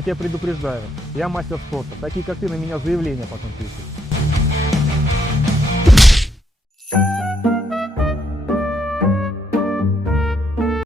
Я тебя предупреждаю, я мастер спорта. Такие, как ты, на меня заявления потом пишут.